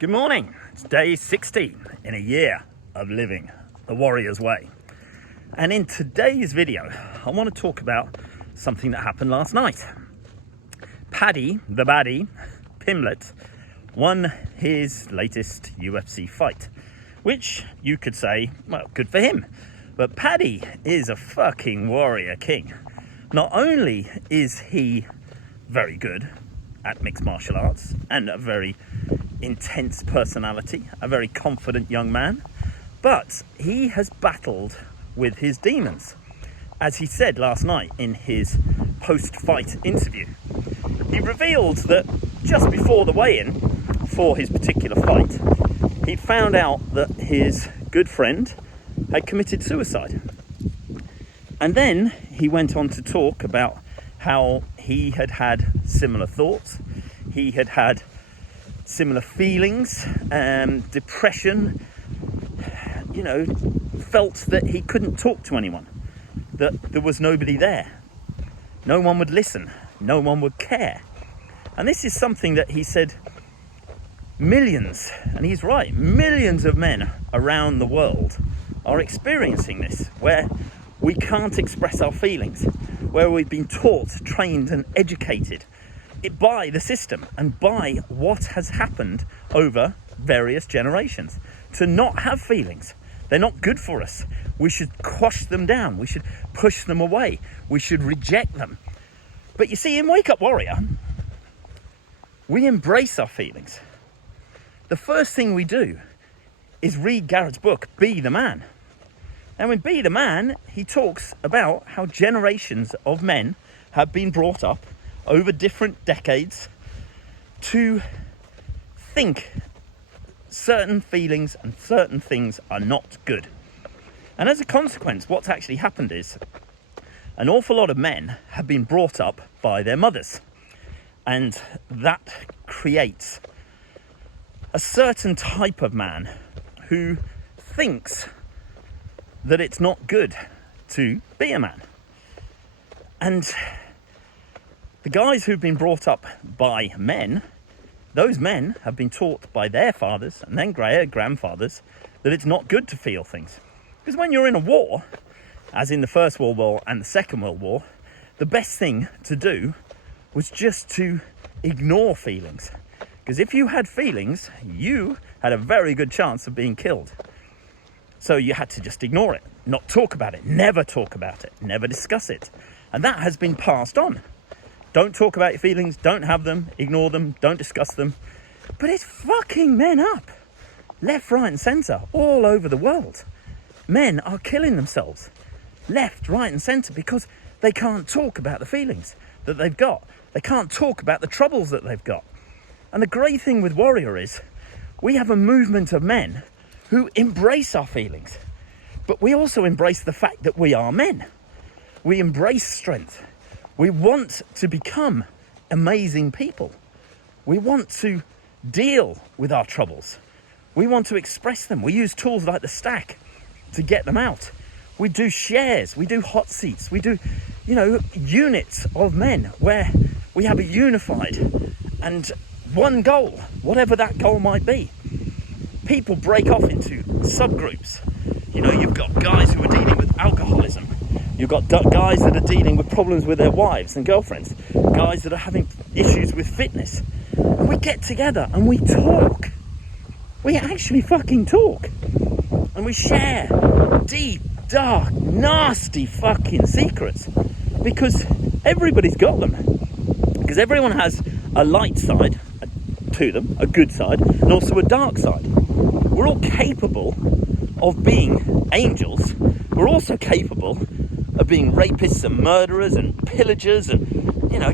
Good morning. It's day 16 in a year of living the warrior's way. And in today's video, I want to talk about something that happened last night. Paddy the Baddy, Pimlet, won his latest UFC fight, which you could say, well, good for him. But Paddy is a fucking warrior king. Not only is he very good at mixed martial arts and a very intense personality, a very confident young man, but he has battled with his demons. As he said last night in his post-fight interview, he revealed that just before the weigh-in for his particular fight, he found out that his good friend had committed suicide. And then he went on to talk about how he had had similar thoughts, he had had similar feelings, depression, felt that he couldn't talk to anyone, that there was nobody there. No one would listen, no one would care. And this is something that he said millions, and he's right, millions of men around the world are experiencing this, where we can't express our feelings, where we've been taught, trained and educated by the system and by what has happened over various generations to not have feelings. They're not good for us. We should quash them down. We should push them away. We should reject them. But you see, in Wake Up Warrior, we embrace our feelings. The first thing we do is read Garrett's book, Be the Man. And in Be the Man, he talks about how generations of men have been brought up over different decades to think certain feelings and certain things are not good. And as a consequence, what's actually happened is an awful lot of men have been brought up by their mothers. And that creates a certain type of man who thinks that it's not good to be a man. And the guys who've been brought up by men, those men have been taught by their fathers and then grandfathers that it's not good to feel things. Because when you're in a war, as in the First World War and the Second World War, the best thing to do was just to ignore feelings. Because if you had feelings, you had a very good chance of being killed. So you had to just ignore it, not talk about it, never talk about it, never discuss it. And that has been passed on. Don't talk about your feelings, don't have them, ignore them, don't discuss them. But it's fucking men up. Left, right and centre, all over the world. Men are killing themselves. Left, right and centre because they can't talk about the feelings that they've got. They can't talk about the troubles that they've got. And the great thing with Warrior is we have a movement of men who embrace our feelings. But we also embrace the fact that we are men. We embrace strength. We want to become amazing people. We want to deal with our troubles. We want to express them. We use tools like the stack to get them out. We do shares, we do hot seats, we do, units of men where we have a unified and one goal, whatever that goal might be. People break off into subgroups. You've got guys who are dealing with alcoholism. You've got guys that are dealing with problems with their wives and girlfriends. Guys that are having issues with fitness. And we get together and we talk. We actually fucking talk. And we share deep, dark, nasty fucking secrets. Because everybody's got them. Because everyone has a light side to them, a good side, and also a dark side. We're all capable of being angels. We're also capable of being rapists and murderers and pillagers and,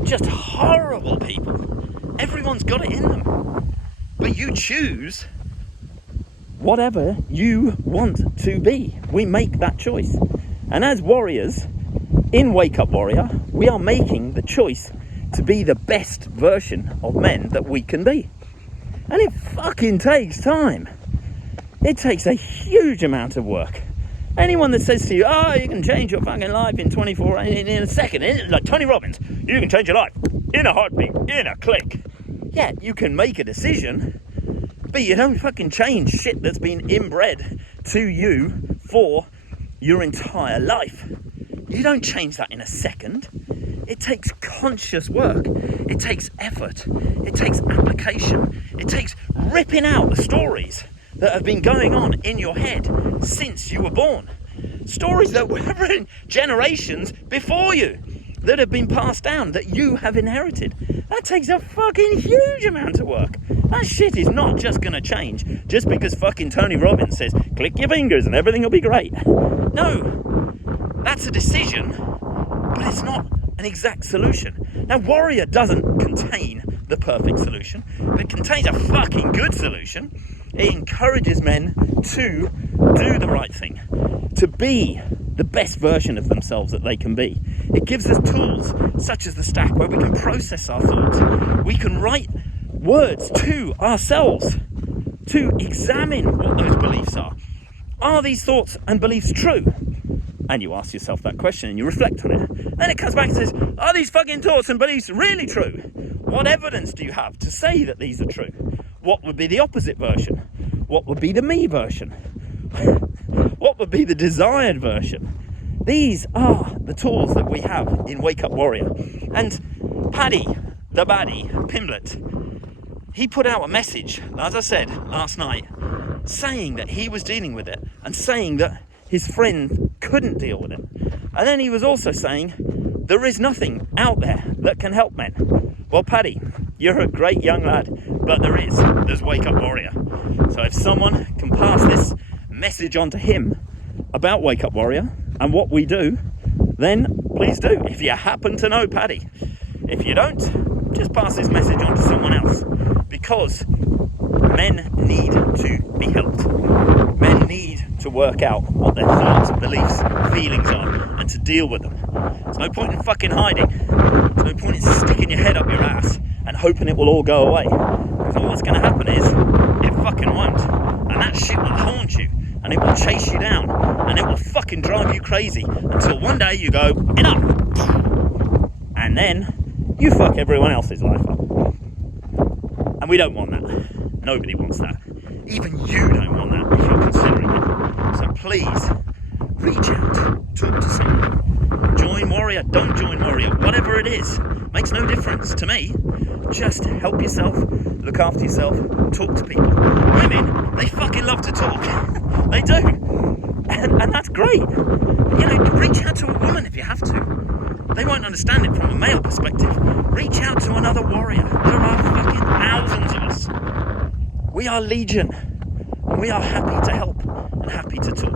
just horrible people. Everyone's got it in them. But you choose whatever you want to be. We make that choice. And as warriors, in Wake Up Warrior, we are making the choice to be the best version of men that we can be. And it fucking takes time. It takes a huge amount of work. Anyone that says to you, you can change your fucking life in 24 in a second, like Tony Robbins, you can change your life in a heartbeat, in a click. Yeah, you can make a decision, But you don't fucking change shit that's been inbred to you for your entire life. You don't change that in a second. It takes conscious work. It takes effort. It takes application. It takes ripping out the stories that have been going on in your head since you were born. Stories that were in generations before you, that have been passed down, that you have inherited. That takes a fucking huge amount of work. That shit is not just going to change just because fucking Tony Robbins says, click your fingers and everything will be great. No, that's a decision, but it's not an exact solution. Now, Warrior doesn't contain the perfect solution, but it contains a fucking good solution. It encourages men to do the right thing, to be the best version of themselves that they can be. It gives us tools such as the stack where we can process our thoughts. We can write words to ourselves to examine what those beliefs are. Are these thoughts and beliefs true? And you ask yourself that question and you reflect on it. Then it comes back and says, are these fucking thoughts and beliefs really true? What evidence do you have to say that these are true? What would be the opposite version? What would be the me version? What would be the desired version? These are the tools that we have in Wake Up Warrior. And Paddy the Baddy, Pimlet, he put out a message, as I said last night, saying that he was dealing with it and saying that his friend couldn't deal with it. And then he was also saying there is nothing out there that can help men. Well, Paddy, you're a great young lad, but there's Wake Up Warrior. So if someone can pass this message on to him about Wake Up Warrior and what we do, then please do, if you happen to know Paddy. If you don't, just pass this message on to someone else, because men need to be helped. Men need to work out what their thoughts, beliefs, feelings are, and to deal with them. There's no point in fucking hiding. There's no point in sticking your head up your ass and hoping it will all go away. Because all that's going to happen is, it fucking won't. And that shit will haunt you, and it will chase you down, and it will fucking drive you crazy, until one day you go, enough! And then, you fuck everyone else's life up. And we don't want that. Nobody wants that. Even you don't want that if you're considering it. So please, reach out, talk to someone. Join Warrior, don't join Warrior, whatever it is, makes no difference to me. Just help yourself, look after yourself, talk to people. Women, they fucking love to talk. They do. And that's great. You know, reach out to a woman if you have to. They won't understand it from a male perspective. Reach out to another warrior. There are fucking thousands of us. We are legion. And we are happy to help and happy to talk.